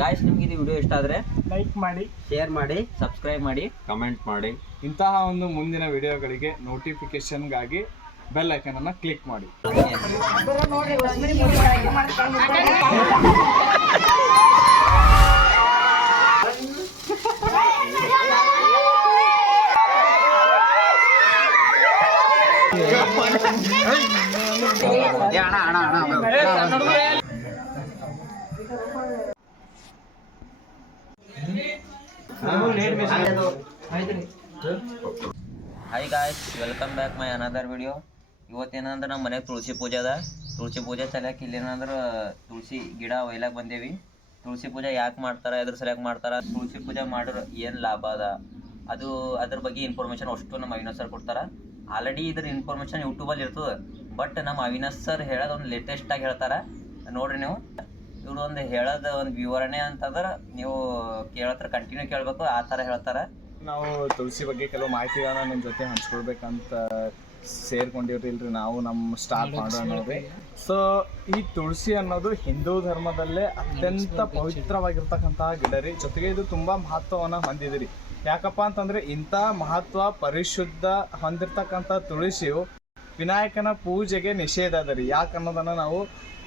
Guys ನಿಮ್ಗೆ ಇದು video ಇಷ್ಟ ಆದರೆ ಲೈಕ್ ಮಾಡಿ, ಶೇರ್ ಮಾಡಿ, ಸಬ್ಸ್ಕ್ರೈಬ್ ಮಾಡಿ, ಕಮೆಂಟ್ ಮಾಡಿ. ಇಂತಹ ಒಂದು ಮುಂದಿನ ವಿಡಿಯೋಗಳಿಗೆ ನೋಟಿಫಿಕೇಶನ್ಗಾಗಿ ಬೆಲ್ ಐಕನ್ ಅನ್ನು ಕ್ಲಿಕ್ ಮಾಡಿ. Hi guys, welcome back my another video. ಇವತ್ತೇನಂದ್ರೆ ನಮ್ಮ ಮನೆಗೆ ತುಳಸಿ ಪೂಜೆ ಅದ. ತುಳಸಿ ಪೂಜೆ ಸಲಕ್ಕೆ ಇಲ್ಲೇನಂದ್ರೆ ತುಳಸಿ ಗಿಡ ಒಯ್ಲಾಕ್ ಬಂದೇವಿ. ತುಳಸಿ ಪೂಜೆ ಯಾಕೆ ಮಾಡ್ತಾರೆ, ಅದ್ರ ಸಲಕ್ಕೆ ಮಾಡ್ತಾರೆ, ತುಳಸಿ ಪೂಜೆ ಮಾಡಿದ್ರೆ ಏನು ಲಾಭ ಅದ, ಅದ್ರ ಬಗ್ಗೆ ಇನ್ಫಾರ್ಮೇಷನ್ ಅಷ್ಟು ನಮ್ಮ ಅವಿನಾಶ್ ಸರ್ ಕೊಡ್ತಾರೆ. ಆಲ್ರೆಡಿ ಇದ್ರ ಇನ್ಫಾರ್ಮೇಷನ್ ಯೂಟ್ಯೂಬಲ್ಲಿ ಇರ್ತದೆ, ಬಟ್ ನಮ್ಮ ಅವಿನಾಶ್ ಸರ್ ಹೇಳೋದು ಒಂದು ಲೇಟೆಸ್ಟಾಗಿ ಹೇಳ್ತಾರೆ. ನೋಡ್ರಿ ನೀವು, ಇವ್ರು ಒಂದು ಹೇಳೋದು ಒಂದು ವಿವರಣೆ ಅಂತಂದ್ರೆ ನೀವು ಕೇಳತ್ರ ಕಂಟಿನ್ಯೂ ಕೇಳಬೇಕು, ಆ ಥರ ಹೇಳ್ತಾರೆ. ನಾವು ತುಳಸಿ ಬಗ್ಗೆ ಕೆಲವು ಮಾಹಿತಿಗಳನ್ನ ನಿಮ್ಮ ಜೊತೆ ಹಂಚ್ಕೊಳ್ಬೇಕಂತ ಸೇರ್ಕೊಂಡಿವ್ರಿ ನಾವು ನಮ್ಮ ಸ್ಟಾರ್ಟ್ ಮಾಡೋಣ. ಸೊ ಈ ತುಳಸಿ ಅನ್ನೋದು ಹಿಂದೂ ಧರ್ಮದಲ್ಲೇ ಅತ್ಯಂತ ಪವಿತ್ರವಾಗಿರ್ತಕ್ಕಂತಹ ಗಿಡ ರೀ. ಜೊತೆಗೆ ಇದು ತುಂಬ ಮಹತ್ವವನ್ನು ಹೊಂದಿದ್ರಿ. ಯಾಕಪ್ಪ ಅಂತಂದರೆ ಇಂಥ ಮಹತ್ವ ಪರಿಶುದ್ಧ ಹೊಂದಿರತಕ್ಕಂಥ ತುಳಸಿಯು ವಿನಾಯಕನ ಪೂಜೆಗೆ ನಿಷೇಧ ಅದ ರೀ. ಯಾಕೆ ಅನ್ನೋದನ್ನು ನಾವು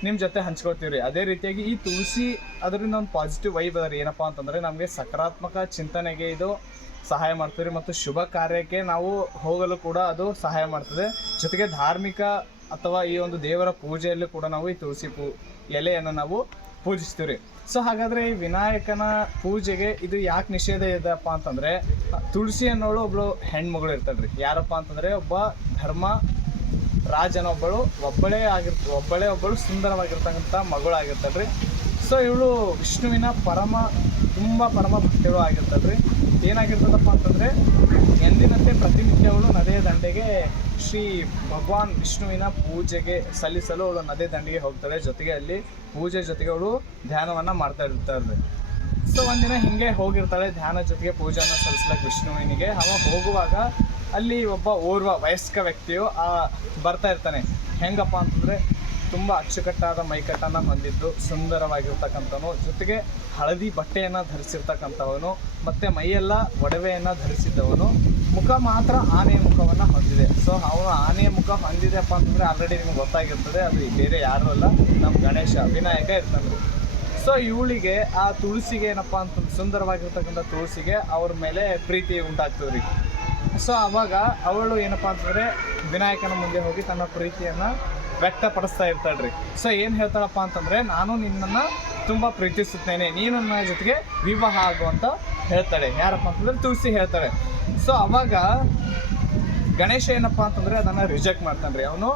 ನಿಮ್ಮ ಜೊತೆ ಹಂಚ್ಕೊಳ್ತೀವಿ ರೀ. ಅದೇ ರೀತಿಯಾಗಿ ಈ ತುಳಸಿ ಅದರಿಂದ ಒಂದು ಪಾಸಿಟಿವ್ ವೈಬ್ ಅದ ರೀ. ಏನಪ್ಪ ಅಂತಂದರೆ ನಮಗೆ ಸಕಾರಾತ್ಮಕ ಚಿಂತನೆಗೆ ಇದು ಸಹಾಯ ಮಾಡ್ತದೆ ರೀ, ಮತ್ತು ಶುಭ ಕಾರ್ಯಕ್ಕೆ ನಾವು ಹೋಗಲು ಕೂಡ ಅದು ಸಹಾಯ ಮಾಡ್ತದೆ. ಜೊತೆಗೆ ಧಾರ್ಮಿಕ ಅಥವಾ ಈ ಒಂದು ದೇವರ ಪೂಜೆಯಲ್ಲೂ ಕೂಡ ನಾವು ಈ ತುಳಸಿ ಎಲೆಯನ್ನು ನಾವು ಪೂಜಿಸ್ತೀವಿ ರೀ. ಸೊ ಹಾಗಾದರೆ ಈ ವಿನಾಯಕನ ಪೂಜೆಗೆ ಇದು ಯಾಕೆ ನಿಷೇಧ ಇದೆಯಪ್ಪ ಅಂತಂದರೆ, ತುಳಸಿ ಅನ್ನೋಳು ಒಬ್ಬಳು ಹೆಣ್ಮಗಳು ಇರ್ತಾಳೆ ರೀ. ಯಾರಪ್ಪ ಅಂತಂದರೆ ಒಬ್ಬ ಧರ್ಮ ರಾಜನ ಒಬ್ಬಳು ಸುಂದರವಾಗಿರ್ತಕ್ಕಂಥ ಮಗಳು ಆಗಿರ್ತಾಳೆ ರೀ. ಸೊ ಇವಳು ವಿಷ್ಣುವಿನ ತುಂಬ ಪರಮ ಭಕ್ತಿಗಳು ಆಗಿರ್ತಾಳೆ ರೀ. ಏನಾಗಿರ್ತದಪ್ಪ ಅಂತಂದರೆ ಎಂದಿನಂತೆ ಪ್ರತಿನಿತ್ಯ ಅವಳು ನದಿಯ ದಂಡೆಗೆ ಶ್ರೀ ಭಗವಾನ್ ವಿಷ್ಣುವಿನ ಪೂಜೆಗೆ ಸಲ್ಲಿಸಲು ಅವಳು ನದಿ ದಂಡೆಗೆ ಹೋಗ್ತಾಳೆ. ಜೊತೆಗೆ ಅಲ್ಲಿ ಪೂಜೆ ಜೊತೆಗೆ ಅವಳು ಧ್ಯಾನವನ್ನು ಮಾಡ್ತಾ ಇರ್ತಾಳೆ. ಸೊ ಒಂದಿನ ಹಿಂಗೆ ಹೋಗಿರ್ತಾಳೆ ಧ್ಯಾನ ಜೊತೆಗೆ ಪೂಜೆಯನ್ನು ಸಲ್ಲಿಸ್ಲಿಕ್ಕೆ ವಿಷ್ಣುವಿನಿಗೆ. ಅವ ಹೋಗುವಾಗ ಅಲ್ಲಿ ಒಬ್ಬ ಓರ್ವ ವಯಸ್ಕ ವ್ಯಕ್ತಿಯು ಬರ್ತಾ ಇರ್ತಾನೆ. ಹೆಂಗಪ್ಪ ಅಂತಂದರೆ ತುಂಬ ಅಚ್ಚುಕಟ್ಟಾದ ಮೈಕಟ್ಟನ್ನು ಹೊಂದಿದ್ದು ಸುಂದರವಾಗಿರ್ತಕ್ಕಂಥವನು, ಜೊತೆಗೆ ಹಳದಿ ಬಟ್ಟೆಯನ್ನು ಧರಿಸಿರ್ತಕ್ಕಂಥವನು, ಮತ್ತು ಮೈಯೆಲ್ಲ ಒಡವೆಯನ್ನು ಧರಿಸಿದ್ದವನು. ಮುಖ ಮಾತ್ರ ಆನೆಯ ಮುಖವನ್ನು ಹೊಂದಿದೆ. ಸೊ ಅವನು ಆನೆಯ ಮುಖ ಹೊಂದಿದೆಪ್ಪ ಅಂತಂದರೆ ಆಲ್ರೆಡಿ ನಿಮ್ಗೆ ಗೊತ್ತಾಗಿರ್ತದೆ, ಅದು ಬೇರೆ ಯಾರೂ ಅಲ್ಲ, ನಮ್ಮ ಗಣೇಶ ವಿನಾಯಕ ಇರ್ತಾನೆ. ಸೊ ಇವಳಿಗೆ ಆ ತುಳಸಿಗೆ ಏನಪ್ಪ ಅಂತಂದ್ರೆ ಸುಂದರವಾಗಿರ್ತಕ್ಕಂಥ ತುಳಸಿಗೆ ಅವ್ರ ಮೇಲೆ ಪ್ರೀತಿ ಉಂಟಾಗ್ತದೆ ರೀ. ಸೊ ಆವಾಗ ಅವಳು ಏನಪ್ಪ ಅಂತಂದರೆ ವಿನಾಯಕನ ಮುಂದೆ ಹೋಗಿ ತನ್ನ ಪ್ರೀತಿಯನ್ನು ವ್ಯಕ್ತಪಡಿಸ್ತಾ ಇರ್ತಾಳೆ ರೀ. ಸೊ ಏನು ಹೇಳ್ತಾಳಪ್ಪ ಅಂತಂದರೆ, ನಾನು ನಿನ್ನನ್ನು ತುಂಬ ಪ್ರೀತಿಸುತ್ತೇನೆ, ನೀನು ನನ್ನ ಜೊತೆಗೆ ವಿವಾಹ ಆಗುವಂತ ಹೇಳ್ತಾಳೆ. ಯಾರಪ್ಪ ಅಂತಂದರೆ ತುಳಸಿ ಹೇಳ್ತಾಳೆ. ಸೊ ಅವಾಗ ಗಣೇಶ ಏನಪ್ಪ ಅಂತಂದರೆ ಅದನ್ನು ರಿಜೆಕ್ಟ್ ಮಾಡ್ತಾನೆ ರೀ. ಅವನು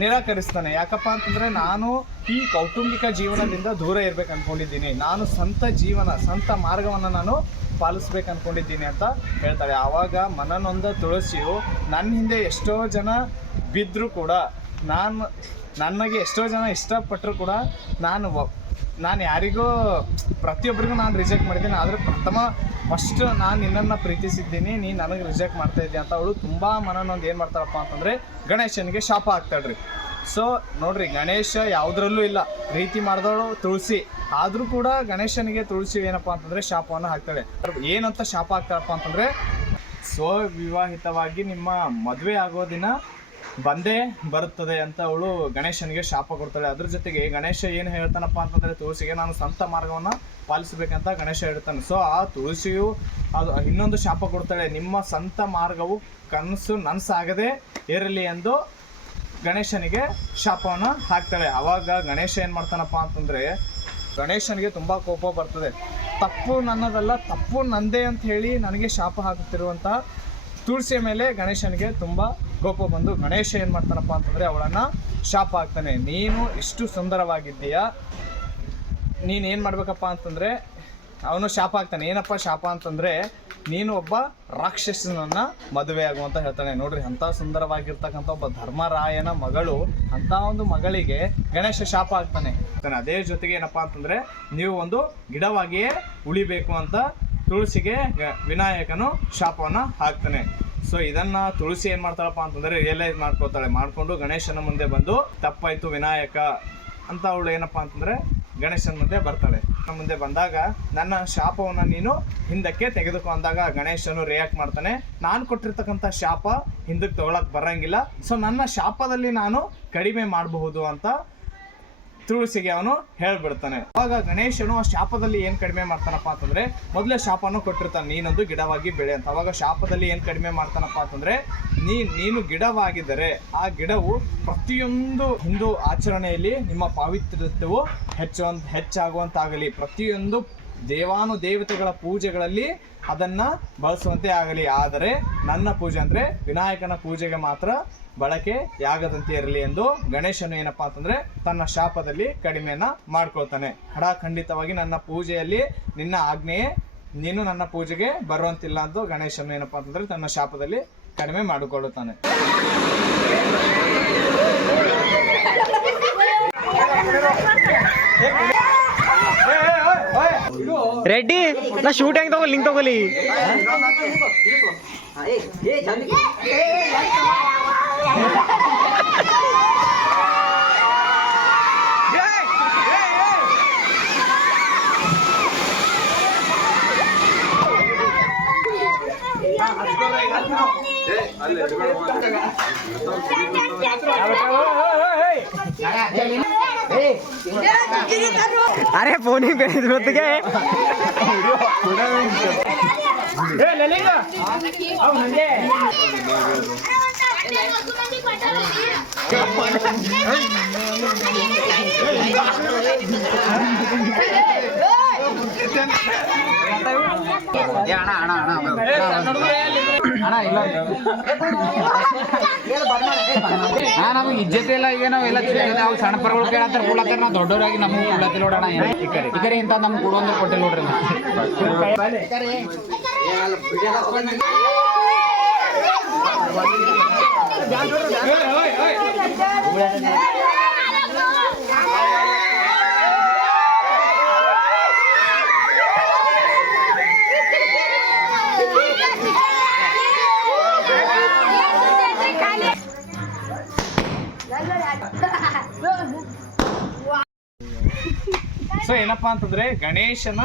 ನಿರಾಕರಿಸ್ತಾನೆ. ಯಾಕಪ್ಪ ಅಂತಂದರೆ ನಾನು ಈ ಕೌಟುಂಬಿಕ ಜೀವನದಿಂದ ದೂರ ಇರ್ಬೇಕು ಅಂದ್ಕೊಂಡಿದ್ದೀನಿ, ನಾನು ಸ್ವಂತ ಮಾರ್ಗವನ್ನು ನಾನು ಪಾಲಿಸ್ಬೇಕು ಅಂದ್ಕೊಂಡಿದ್ದೀನಿ ಅಂತ ಹೇಳ್ತಾಳೆ. ಆವಾಗ ಮನನೊಂದ ತುಳಸಿಯು ನನ್ನ ಹಿಂದೆ ಎಷ್ಟೋ ಜನ ಬಿದ್ದರೂ ಕೂಡ, ನನಗೆ ಎಷ್ಟೋ ಜನ ಇಷ್ಟಪಟ್ಟರು ಕೂಡ ನಾನು ಯಾರಿಗೂ ಪ್ರತಿಯೊಬ್ಬರಿಗೂ ನಾನು ರಿಜೆಕ್ಟ್ ಮಾಡಿದ್ದೀನಿ, ಆದರೆ ಫಸ್ಟ್ ನಾನು ನಿನ್ನನ್ನು ಪ್ರೀತಿಸಿದ್ದೀನಿ, ನೀನು ನನಗೆ ರಿಜೆಕ್ಟ್ ಮಾಡ್ತಾ ಇದ್ದೆ ಅಂತ ಅವಳು ತುಂಬ ಮನನೊಂದು ಏನು ಮಾಡ್ತಾಳಪ್ಪ ಅಂತಂದರೆ ಗಣೇಶನಿಗೆ ಶಾಪ ಹಾಕ್ತಾಳ್ರಿ. ಸೊ ನೋಡ್ರಿ, ಗಣೇಶ ಯಾವುದ್ರಲ್ಲೂ ಇಲ್ಲ, ಪ್ರೀತಿ ಮಾಡಿದವಳು ತುಳಸಿ, ಆದರೂ ಕೂಡ ಗಣೇಶನಿಗೆ ತುಳಸಿ ಏನಪ್ಪ ಅಂತಂದರೆ ಶಾಪವನ್ನು ಹಾಕ್ತಾಳೆ. ಏನಂತ ಶಾಪ ಹಾಕ್ತಾಳಪ್ಪ ಅಂತಂದರೆ, ಸ್ವವಿವಾಹಿತವಾಗಿ ನಿಮ್ಮ ಮದುವೆ ಆಗೋ ದಿನ ಬಂದೇ ಬರುತ್ತದೆ ಅಂತ ಅವಳು ಗಣೇಶನಿಗೆ ಶಾಪ ಕೊಡ್ತಾಳೆ. ಅದ್ರ ಜೊತೆಗೆ ಗಣೇಶ ಏನು ಹೇಳ್ತಾನಪ್ಪ ಅಂತಂದರೆ ತುಳಸಿಗೆ ನಾನು ಸ್ವಂತ ಮಾರ್ಗವನ್ನು ಪಾಲಿಸಬೇಕಂತ ಗಣೇಶ ಹೇಳ್ತಾನೆ. ಸೊ ಆ ತುಳಸಿಯು ಅದು ಇನ್ನೊಂದು ಶಾಪ ಕೊಡ್ತಾಳೆ, ನಿಮ್ಮ ಸ್ವಂತ ಮಾರ್ಗವು ನನಸಾಗದೇ ಇರಲಿ ಎಂದು ಗಣೇಶನಿಗೆ ಶಾಪವನ್ನು ಹಾಕ್ತಾಳೆ. ಆವಾಗ ಗಣೇಶ ಏನು ಮಾಡ್ತಾನಪ್ಪ ಅಂತಂದರೆ, ಗಣೇಶನಿಗೆ ತುಂಬ ಕೋಪ ಬರ್ತದೆ. ತಪ್ಪು ನನ್ನದಲ್ಲ, ತಪ್ಪು ನಂದೇ ಅಂತ ಹೇಳಿ ನನಗೆ ಶಾಪ ಹಾಕುತ್ತಿರುವಂಥ ತುಳಸಿಯ ಮೇಲೆ ಗಣೇಶನಿಗೆ ತುಂಬ ಕೋಪ ಬಂದು ಗಣೇಶ ಏನು ಮಾಡ್ತಾನಪ್ಪ ಅಂತಂದರೆ ಅವಳನ್ನು ಶಾಪ ಹಾಕ್ತಾನೆ. ನೀನು ಇಷ್ಟು ಸುಂದರವಾಗಿದ್ದೀಯಾ, ನೀನೇನು ಮಾಡಬೇಕಪ್ಪ ಅಂತಂದರೆ ಅವನು ಶಾಪ ಹಾಕ್ತಾನೆ. ಏನಪ್ಪ ಶಾಪ ಅಂತಂದರೆ, ನೀನು ಒಬ್ಬ ರಾಕ್ಷಸನನ್ನು ಮದುವೆ ಆಗುವಂತ ಹೇಳ್ತಾನೆ. ನೋಡ್ರಿ, ಅಂಥ ಸುಂದರವಾಗಿರ್ತಕ್ಕಂಥ ಒಬ್ಬ ಧರ್ಮರಾಯನ ಮಗಳು, ಅಂಥ ಒಂದು ಮಗಳಿಗೆ ಗಣೇಶ ಶಾಪ ಹಾಕ್ತಾನೆ. ಅದೇ ಜೊತೆಗೆ ಏನಪ್ಪ ಅಂತಂದರೆ, ನೀವು ಒಂದು ಗಿಡವಾಗಿಯೇ ಉಳಿಬೇಕು ಅಂತ ತುಳಸಿಗೆ ವಿನಾಯಕನು ಶಾಪವನ್ನು ಹಾಕ್ತಾನೆ. ಸೊ ಇದನ್ನು ತುಳಸಿ ಏನು ಮಾಡ್ತಾಳಪ್ಪ ಅಂತಂದರೆ ರಿಯಲೈಸ್ ಮಾಡ್ಕೊಂಡು ಗಣೇಶನ ಮುಂದೆ ಬಂದು ತಪ್ಪಾಯಿತು ವಿನಾಯಕ ಅಂತ ಅವಳು ಏನಪ್ಪ ಅಂತಂದರೆ ಗಣೇಶನ ಮುಂದೆ ಬರ್ತಾಳೆ. ಮುಂದೆ ಬಂದಾಗ ನನ್ನ ಶಾಪವನ್ನು ನೀನು ಹಿಂದಕ್ಕೆ ತೆಗೆದುಕೊ ಅಂದಾಗ ಗಣೇಶನು ರಿಯಾಕ್ಟ್ ಮಾಡ್ತಾನೆ, ನಾನು ಕೊಟ್ಟಿರ್ತಕ್ಕಂಥ ಶಾಪ ಹಿಂದಕ್ಕೆ ತಗೊಳಕ್ ಬರಂಗಿಲ್ಲ, ಸೊ ನನ್ನ ಶಾಪದಲ್ಲಿ ನಾನು ಕಡಿಮೆ ಮಾಡಬಹುದು ಅಂತ ತುಳಸಿಗೆ ಅವನು ಹೇಳ್ಬಿಡ್ತಾನೆ. ಅವಾಗ ಗಣೇಶನು ಆ ಶಾಪದಲ್ಲಿ ಏನ್ ಕಡಿಮೆ ಮಾಡ್ತಾನಪ್ಪ ಅಂತಂದ್ರೆ, ಮೊದಲೇ ಶಾಪನು ಕೊಟ್ಟಿರ್ತಾನೆ, ನೀನೊಂದು ಗಿಡವಾಗಿ ಬೆಳೆ ಅಂತ. ಅವಾಗ ಶಾಪದಲ್ಲಿ ಏನ್ ಕಡಿಮೆ ಮಾಡ್ತಾನಪ್ಪ ಅಂತಂದ್ರೆ, ನೀನು ಗಿಡವಾಗಿದ್ದರೆ ಆ ಗಿಡವು ಪ್ರತಿಯೊಂದು ಹಿಂದೂ ಆಚರಣೆಯಲ್ಲಿ ನಿಮ್ಮ ಪಾವಿತ್ರ್ಯತೆಯು ಹೆಚ್ಚಾಗುವಂತಾಗಲಿ, ಪ್ರತಿಯೊಂದು ದೇವಾನುದೇವತೆಗಳ ಪೂಜೆಗಳಲ್ಲಿ ಅದನ್ನ ಬಳಸುವಂತೆ ಆಗಲಿ. ಆದರೆ ನನ್ನ ಪೂಜೆ ಅಂದ್ರೆ ವಿನಾಯಕನ ಪೂಜೆಗೆ ಮಾತ್ರ ಬಳಕೆಯಾಗದಂತೆ ಇರಲಿ ಎಂದು ಗಣೇಶನು ಏನಪ್ಪಾ ಅಂತಂದ್ರೆ ತನ್ನ ಶಾಪದಲ್ಲಿ ಕಡಿಮೆಯನ್ನ ಮಾಡ್ಕೊಳ್ತಾನೆ. ಖಂಡಿತವಾಗಿ ನನ್ನ ಪೂಜೆಯಲ್ಲಿ ನಿನ್ನ ಆಜ್ಞೆಯೇ, ನೀನು ನನ್ನ ಪೂಜೆಗೆ ಬರುವಂತಿಲ್ಲ ಅಂತ ಗಣೇಶನು ಏನಪ್ಪಾ ಅಂತಂದ್ರೆ ತನ್ನ ಶಾಪದಲ್ಲಿ ಕಡಿಮೆ ಮಾಡಿಕೊಳ್ಳುತ್ತಾನೆ. ರೆಡ್ಡಿ ನಾ ಶೂಟ್ ಹೆಂಗ್ ತಗೊಳ್ಳಿ, ಲಿಂಕ್ ತಗೊಳ್ಳಿ. अरे फोन ही पे के ನಮಗೆ ಇಜ್ಜತೆ ಇಲ್ಲ. ಈಗ ನಾವೆಲ್ಲ ನಾವು ಸಣ್ಣ ಪರಗಳು ಕೇಳತ್ತಾರ ಕೊಡ್ಲತ್ತಾರ, ನಾವು ದೊಡ್ಡವರಾಗಿ ನಮಗೆ ಕೊಡ್ಲತ್ತಿಲ್ಲ ನೋಡೋಣ. ಈ ಕಡೆ ಇಂತ ನಮ್ಗೆ ಕೊಡೋಂದ್ರೆ ಕೊಟ್ಟಿಲ್ಲ ನೋಡ್ರಿ. ಸೊ ಏನಪ್ಪಾ ಅಂತಂದ್ರೆ ಗಣೇಶನ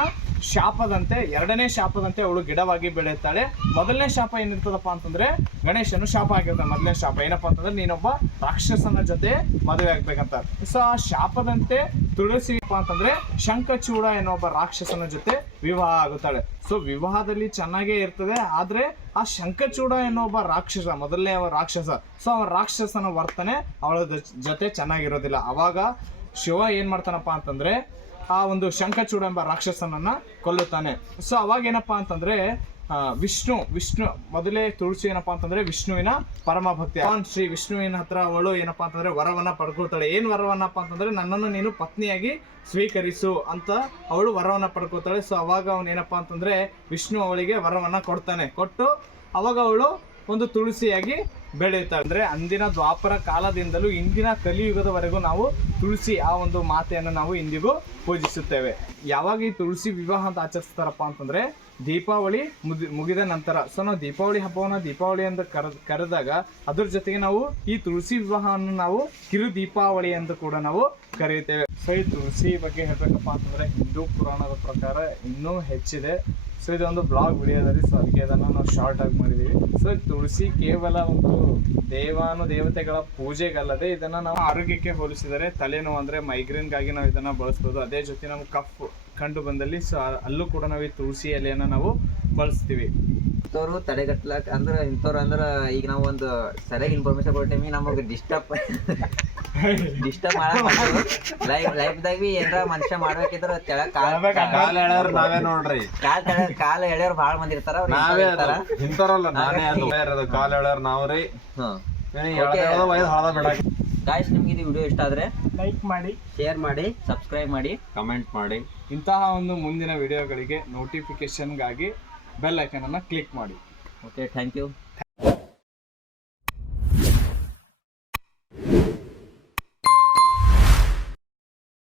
ಶಾಪದಂತೆ, ಎರಡನೇ ಶಾಪದಂತೆ ಅವಳು ಗಿಡವಾಗಿ ಬೆಳೆಯುತ್ತಾಳೆ. ಮೊದಲನೇ ಶಾಪ ಏನಿರ್ತದಪ್ಪ ಅಂತಂದ್ರೆ ಗಣೇಶನು ಶಾಪ ಆಗಿರ್ತಾನೆ. ಮೊದಲನೇ ಶಾಪ ಏನಪ್ಪಾ ಅಂತಂದ್ರೆ ನೀನೊಬ್ಬ ರಾಕ್ಷಸನ ಜೊತೆ ಮದುವೆ ಆಗ್ಬೇಕಂತ. ಸೊ ಆ ಶಾಪದಂತೆ ತುಳಸಿ ಅಂತಂದ್ರೆ ಶಂಖಚೂಡ ಎನ್ನುವ ರಾಕ್ಷಸನ ಜೊತೆ ವಿವಾಹ ಆಗುತ್ತಾಳೆ. ಸೊ ವಿವಾಹದಲ್ಲಿ ಚೆನ್ನಾಗೇ ಇರ್ತದೆ, ಆದ್ರೆ ಆ ಶಂಖಚೂಡ ಎನ್ನುವ ರಾಕ್ಷಸ, ಮೊದಲನೇ ರಾಕ್ಷಸ, ಸೊ ಅವ ರಾಕ್ಷಸನ ವರ್ತನೆ ಅವಳ ಜೊತೆ ಚೆನ್ನಾಗಿರೋದಿಲ್ಲ. ಅವಾಗ ಶಿವ ಏನ್ ಮಾಡ್ತಾನಪ್ಪ ಅಂತಂದ್ರೆ ಆ ಒಂದು ಶಂಖಚೂಡ ಎಂಬ ರಾಕ್ಷಸನನ್ನ ಕೊಲ್ಲುತ್ತಾನೆ. ಸೊ ಅವಾಗ ಏನಪ್ಪಾ ಅಂತಂದ್ರೆ ವಿಷ್ಣು ಮೊದಲೇ ತುಳಸಿ ಏನಪ್ಪಾ ಅಂತಂದ್ರೆ ವಿಷ್ಣುವಿನ ಪರಮ ಭಕ್ತಿ. ಶ್ರೀ ವಿಷ್ಣುವಿನ ಹತ್ರ ಅವಳು ಏನಪ್ಪಾ ಅಂತಂದ್ರೆ ವರವನ್ನ ಪಡ್ಕೊಳ್ತಾಳೆ. ಏನ್ ವರವನ್ನಪ್ಪ ಅಂತಂದ್ರೆ ನನ್ನನ್ನು ನೀನು ಪತ್ನಿಯಾಗಿ ಸ್ವೀಕರಿಸು ಅಂತ ಅವಳು ವರವನ್ನ ಪಡ್ಕೊಳ್ತಾಳೆ. ಸೊ ಅವಾಗ ಅವನು ಏನಪ್ಪಾ ಅಂತಂದ್ರೆ ವಿಷ್ಣು ಅವಳಿಗೆ ವರವನ್ನ ಕೊಟ್ಟು ಅವಾಗ ಅವಳು ಒಂದು ತುಳಸಿಯಾಗಿ ಬೆಳೆಯುತ್ತಾಳೆ. ಅಂದ್ರೆ ಅಂದಿನ ದ್ವಾಪರ ಕಾಲದಿಂದಲೂ ಇಂದಿನ ಕಲಿಯುಗದವರೆಗೂ ನಾವು ತುಳಸಿ ಆ ಒಂದು ಮಾತೆಯನ್ನು ನಾವು ಇಂದಿಗೂ ಪೂಜಿಸುತ್ತೇವೆ. ಯಾವಾಗ ಈ ತುಳಸಿ ವಿವಾಹ ಅಂತ ಆಚರಿಸ್ತಾರಪ್ಪ ಅಂತಂದ್ರೆ ದೀಪಾವಳಿ ಮುಗಿದ ನಂತರ. ಸೊ ನಾವು ದೀಪಾವಳಿ ಹಬ್ಬವನ್ನ ದೀಪಾವಳಿ ಅಂತ ಕರೆದಾಗ ಅದ್ರ ಜೊತೆಗೆ ನಾವು ಈ ತುಳಸಿ ವಿವಾಹವನ್ನು ನಾವು ಕಿರು ದೀಪಾವಳಿ ಅಂತ ಕೂಡ ನಾವು ಕರೆಯುತ್ತೇವೆ. ಸೊ ಈ ತುಳಸಿ ಬಗ್ಗೆ ಹೇಳ್ಬೇಕಪ್ಪ ಅಂತಂದ್ರೆ ಹಿಂದೂ ಪುರಾಣದ ಪ್ರಕಾರ ಇನ್ನೂ ಹೆಚ್ಚಿದೆ. ಸೊ ಇದೊಂದು ಬ್ಲಾಗ್ ವಿಡಿಯೋದಲ್ಲಿ, ಸೊ ಅದಕ್ಕೆ ಅದನ್ನು ನಾವು ಶಾರ್ಟ್ ಆಗಿ ಮಾಡಿದ್ದೀವಿ. ಸೊ ತುಳಸಿ ಕೇವಲ ಒಂದು ದೇವಾನುದೇವತೆಗಳ ಪೂಜೆಗಲ್ಲದೆ ಇದನ್ನು ನಾವು ಆರೋಗ್ಯಕ್ಕೆ ಹೋಲಿಸಿದರೆ ತಲೆನೋವು ಅಂದರೆ ಮೈಗ್ರೇನ್ಗಾಗಿ ನಾವು ಇದನ್ನು ಬಳಸ್ಬೋದು. ಅದೇ ಜೊತೆ ನಮ್ಗೆ ಕಫ್ ಕಂಡು ಬಂದಲ್ಲಿ ಸೊ ಅಲ್ಲೂ ಕೂಡ ನಾವು ಈ ತುಳಸಿ ಎಲೆಯನ್ನು ನಾವು ಬಳಸ್ತೀವಿ. ಇಂಥವ್ರು ತಡೆಗಟ್ಲಕ್ ಅಂದ್ರೆ ಇಂಥವ್ರು ಅಂದ್ರೆ ಈಗ ನಾವು ಒಂದು ಸರಿಯಾಗಿ ಇನ್ಫಾರ್ಮೇಶನ್ ಕೊಡ್ತೀವಿ, ನಮಗೆ ಡಿಸ್ಟರ್ಬ್ ಲೈಫ್ದಾಗ ಬಿ ಏನಾರ ಮನುಷ್ಯ ಮಾಡ್ಬೇಕಿದ್ರ ಕಾಲ ಎಳೆಯವ್ರು ಭಾಳ ಮಂದಿ ಇರ್ತಾರ. ಗಾಯ್ಸ್, ನಿಮ್ಗೆ ಇದು ವಿಡಿಯೋ ಇಷ್ಟ ಆದ್ರೆ ಲೈಕ್ ಮಾಡಿ, ಶೇರ್ ಮಾಡಿ, ಸಬ್ಸ್ಕ್ರೈಬ್ ಮಾಡಿ, ಕಮೆಂಟ್ ಮಾಡಿ. ಇಂತಹ ಒಂದು ಮುಂದಿನ ವಿಡಿಯೋಗಳಿಗೆ ನೋಟಿಫಿಕೇಶನ್ಗಾಗಿ ಬೆಲ್ ಐಕನ್ ಅನ್ನು ಕ್ಲಿಕ್ ಮಾಡಿ. Okay, thank you.